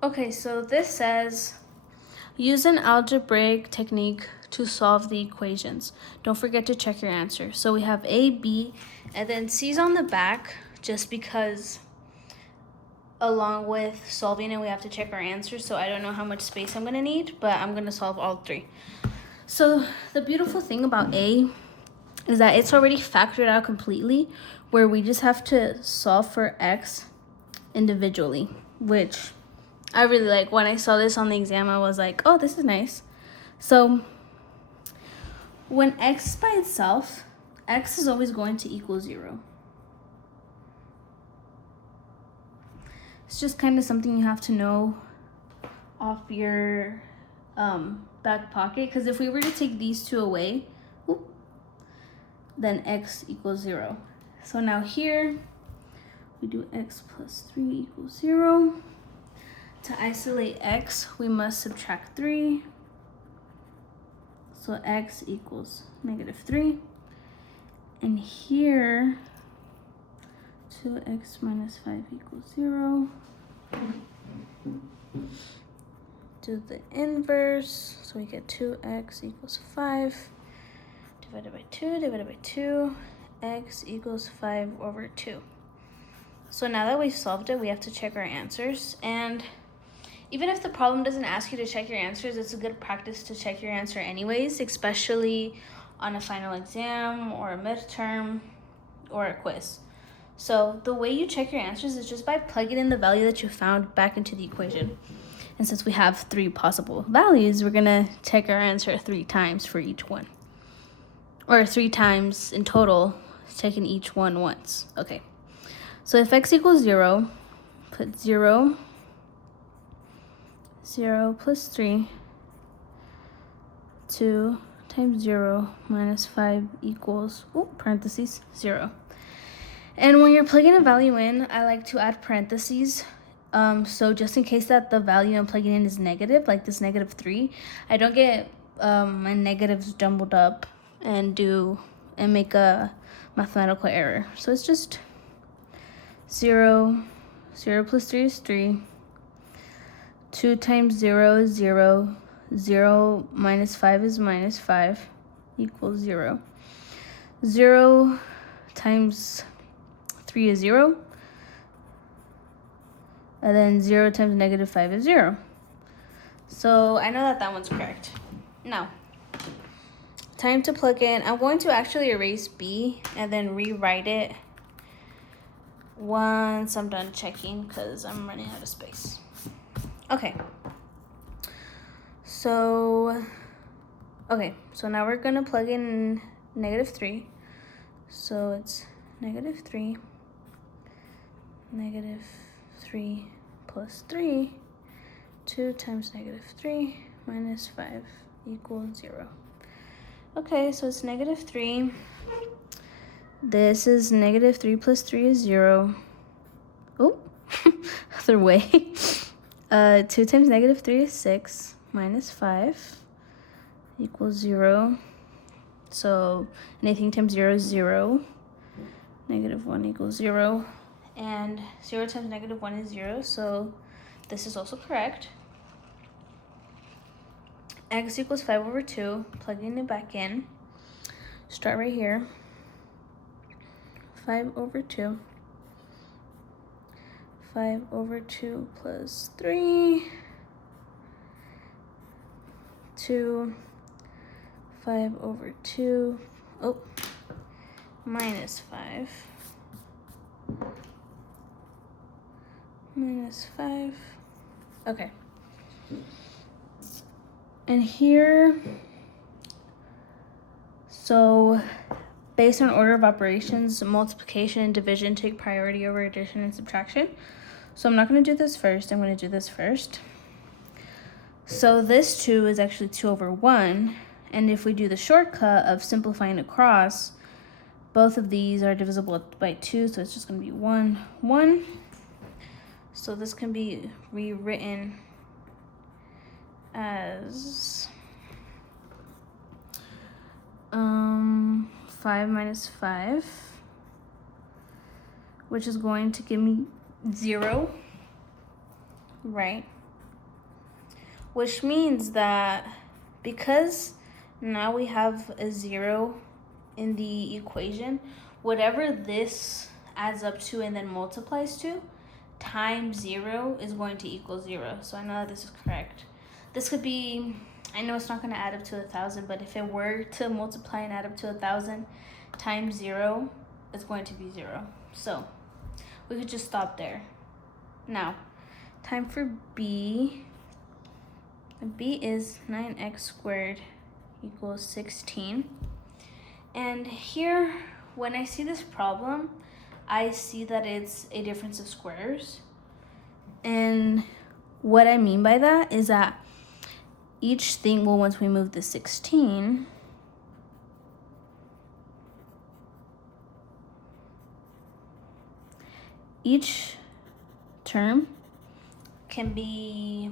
Okay, so this says, use an algebraic technique to solve the equations. Don't forget to check your answer. So we have A, B, and then C's on the back, just because along with solving it, we have to check our answers. So I don't know how much space I'm gonna need, but I'm gonna solve all three. So the beautiful thing about A is that it's already factored out completely, where we just have to solve for X individually, which I really like. When I saw this on the exam, I was like, oh, this is nice. So when X is by itself, X is always going to equal 0. It's just kind of something you have to know off your back pocket, because if we were to take these two away, then X equals 0. So now here, we do X plus 3 equals 0. To isolate X, we must subtract 3. So X equals -3. And here, 2x minus 5 equals 0. Do the inverse. So we get 2x equals 5 divided by 2 divided by 2. X equals 5/2. So now that we've solved it, we have to check our answers. And even if the problem doesn't ask you to check your answers, it's a good practice to check your answer anyways, especially on a final exam or a midterm or a quiz. So the way you check your answers is just by plugging in the value that you found back into the equation. And since we have 3 possible values, we're gonna check our answer 3 times for each one. Or 3 times in total, checking each one once. Okay. So if X equals 0, put 0, 0 plus 3, 2 times 0 minus 5 equals, parentheses, 0. And when you're plugging a value in, I like to add parentheses. So just in case that the value I'm plugging in is negative, like this -3, I don't get my negatives jumbled up and make a mathematical error. So it's just 0, 0 plus 3 is 3, 2 times 0 is 0, 0 minus 5 is -5 equals 0. 0 times 3 is 0, and then 0 times -5 is 0. So I know that that one's correct. Now, time to plug in. I'm going to actually erase B and then rewrite it once I'm done checking, because I'm running out of space. Okay. So now we're gonna plug in -3. So it's -3, -3 plus 3, 2 times -3 minus 5 equals 0. Okay, so it's -3. This is -3 plus 3 is 0. Oh, other way. 2 times -3 is 6 minus 5 equals 0. So anything times 0 is 0. -1 equals 0. And 0 times -1 is 0. So this is also correct. X equals 5/2. Plugging it back in. Start right here. 5/2. 5/2 plus 3. 2. 5/2. Oh, minus 5. Minus 5. Okay. And here, so based on order of operations, multiplication and division take priority over addition and subtraction. So I'm not going to do this first. I'm going to do this first. So this 2 is actually 2/1. And if we do the shortcut of simplifying across, both of these are divisible by 2. So it's just going to be 1, 1. So this can be rewritten as 5 minus 5, which is going to give me 0, right? which means that because now we have a 0 in the equation, whatever this adds up to and then multiplies to times 0 is going to equal 0. So I know that this is correct. This could be, I know it's not going to add up to 1,000, but if it were to multiply and add up to 1,000 times 0, it's going to be 0. So we could just stop there. Now, time for B. B is 9x squared equals 16. And here, when I see this problem, I see that it's a difference of squares. And what I mean by that is that each thing, well, once we move the 16, each term can be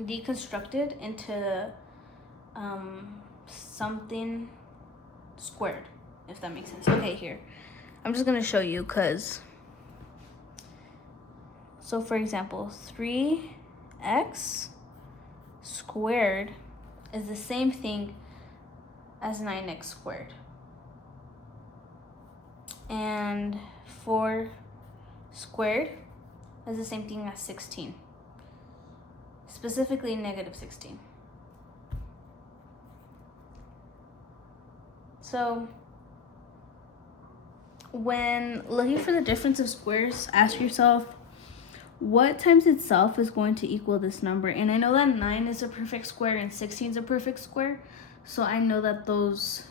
deconstructed into something squared, if that makes sense. Okay, here. I'm just going to show you because, so for example, 3x squared is the same thing as 9x squared. And 4 squared is the same thing as 16. Specifically negative 16. So when looking for the difference of squares, ask yourself, what times itself is going to equal this number? And I know that 9 is a perfect square and 16 is a perfect square. So I know that those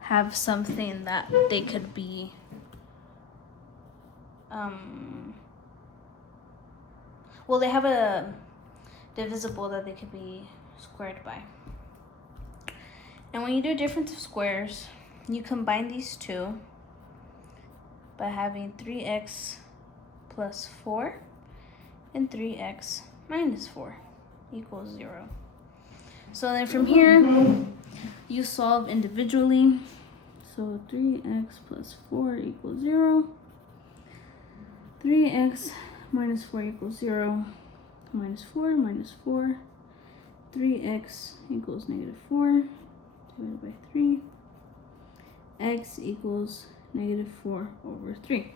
have something that they could be well, they have a divisible that they could be squared by. And when you do difference of squares, you combine these two by having 3x plus 4 and 3x minus 4 equals 0. So then from here, you solve individually. So 3x plus 4 equals 0. 3x minus 4 equals 0. Minus 4 minus 4. 3x equals negative 4 divided by 3. X equals negative 4 over 3.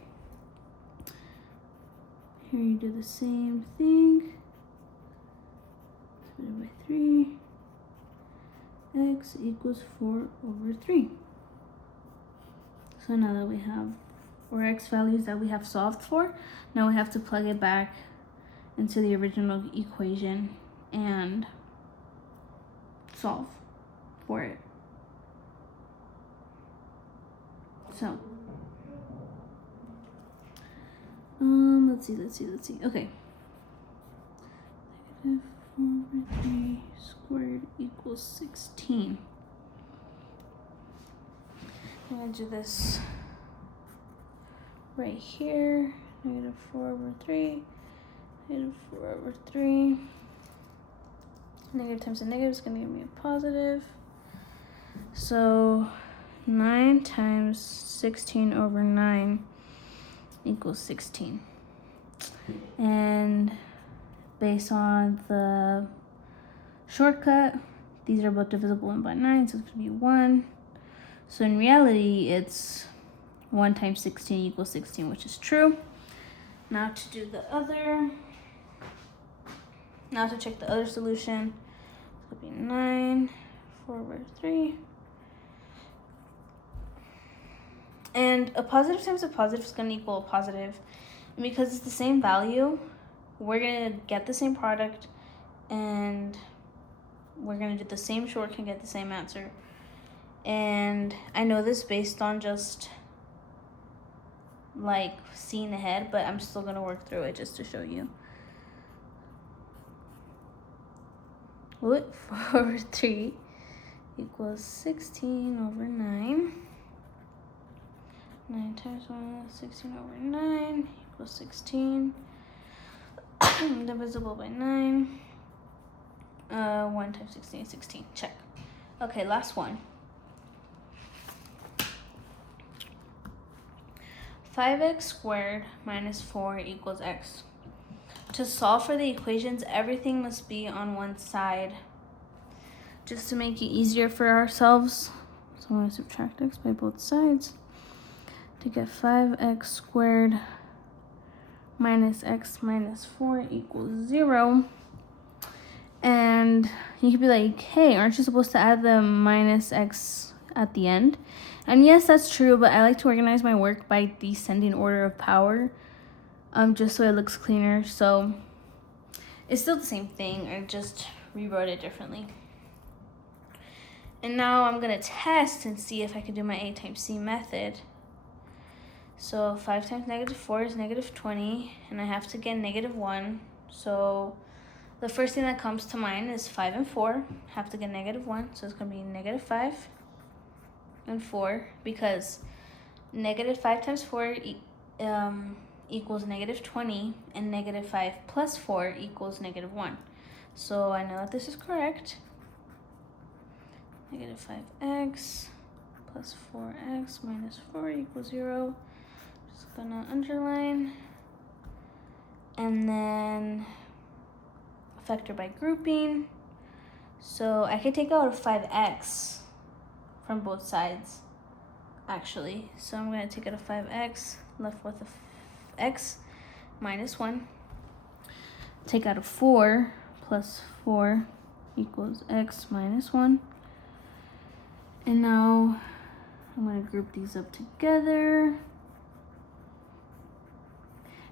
Here you do the same thing. Divided by 3. X equals 4 over 3. So now that we have our x values that we have solved for, now we have to plug it back into the original equation and solve for it. So, let's see. Okay. Negative 4 over 3 squared equals 16. I'm gonna do this right here. Negative 4 over 3. Negative 4 over 3. Negative times a negative is gonna give me a positive. So 9 times 16 over 9 equals 16. And based on the shortcut, these are both divisible 1 by 9, so it's going to be 1. So in reality, it's 1 times 16 equals 16, which is true. Now to check the other solution, it will be 9, 4 over 3. And a positive times a positive is going to equal a positive. And because it's the same value, we're going to get the same product and we're going to do the same shortcut and get the same answer. And I know this based on just like seeing ahead, but I'm still going to work through it just to show you. 4 over 3 equals 16 over 9. 9 times 1 is 16 over 9 equals 16. Divisible by 9. 1 times 16 is 16. Check. Okay, last one. 5x squared minus 4 equals x. to solve for the equations, everything must be on one side, just to make it easier for ourselves. So I'm going to subtract x by both sides to get 5x squared minus x minus 4 equals 0. And you could be like, hey, aren't you supposed to add the minus x at the end? And yes, that's true, but I like to organize my work by descending order of power, just so it looks cleaner. So it's still the same thing, I just rewrote it differently. And now I'm gonna test and see if I can do my A times C method. So 5 times negative 4 is negative 20, and I have to get negative 1. So the first thing that comes to mind is 5 and 4. I have to get negative 1, so it's going to be negative 5 and 4, because negative 5 times 4 equals negative 20, and negative 5 plus 4 equals negative 1. So I know that this is correct. Negative 5x plus 4x minus 4 equals 0. Just gonna underline. And then factor by grouping. So I could take out a 5x from both sides, actually. So I'm gonna take out a 5x, left with a x minus 1. Take out a 4 plus 4 equals x minus 1. And now I'm going to group these up together.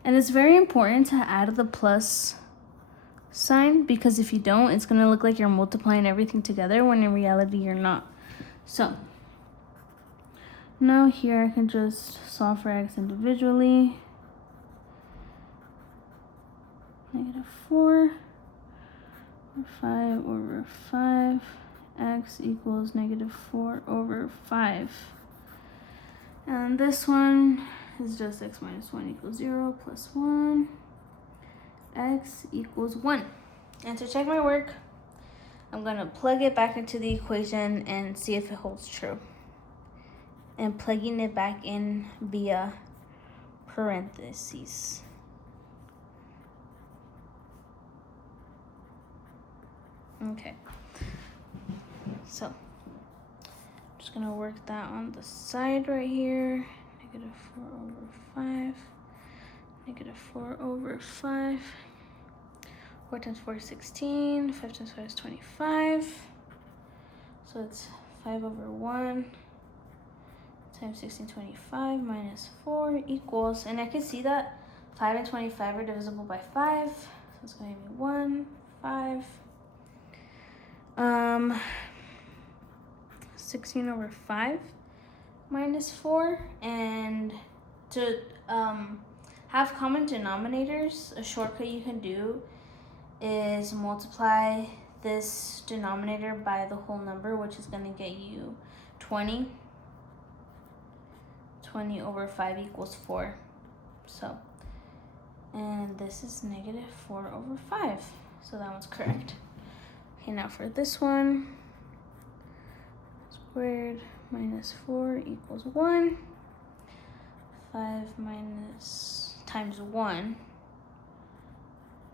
And it's very important to add the plus sign, because if you don't, it's going to look like you're multiplying everything together when in reality you're not. So now here I can just solve for x individually. Negative 4 or 5 over 5. X equals negative 4 over 5. And this one is just x minus 1 equals 0 plus 1. X equals 1. And to check my work, I'm going to plug it back into the equation and see if it holds true. And plugging it back in via parentheses. Okay. So, I'm just going to work that on the side right here. Negative 4 over 5. Negative 4 over 5. 4 times 4 is 16. 5 times 5 is 25. So it's 5 over 1 times 16, 25 minus 4 equals, and I can see that 5 and 25 are divisible by 5. So it's going to be 1, 5. 16 over 5 minus 4, and to have common denominators, a shortcut you can do is multiply this denominator by the whole number, which is going to get you 20. 20 over 5 equals 4. So, and this is negative 4 over 5. So that one's correct. Okay, now for this one, squared minus 4 equals 1. 5 minus times 1.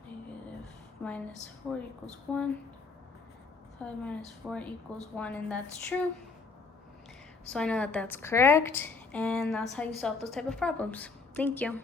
Negative minus 4 equals 1. 5 minus 4 equals 1, and that's true. So I know that that's correct, and that's how you solve those type of problems. Thank you.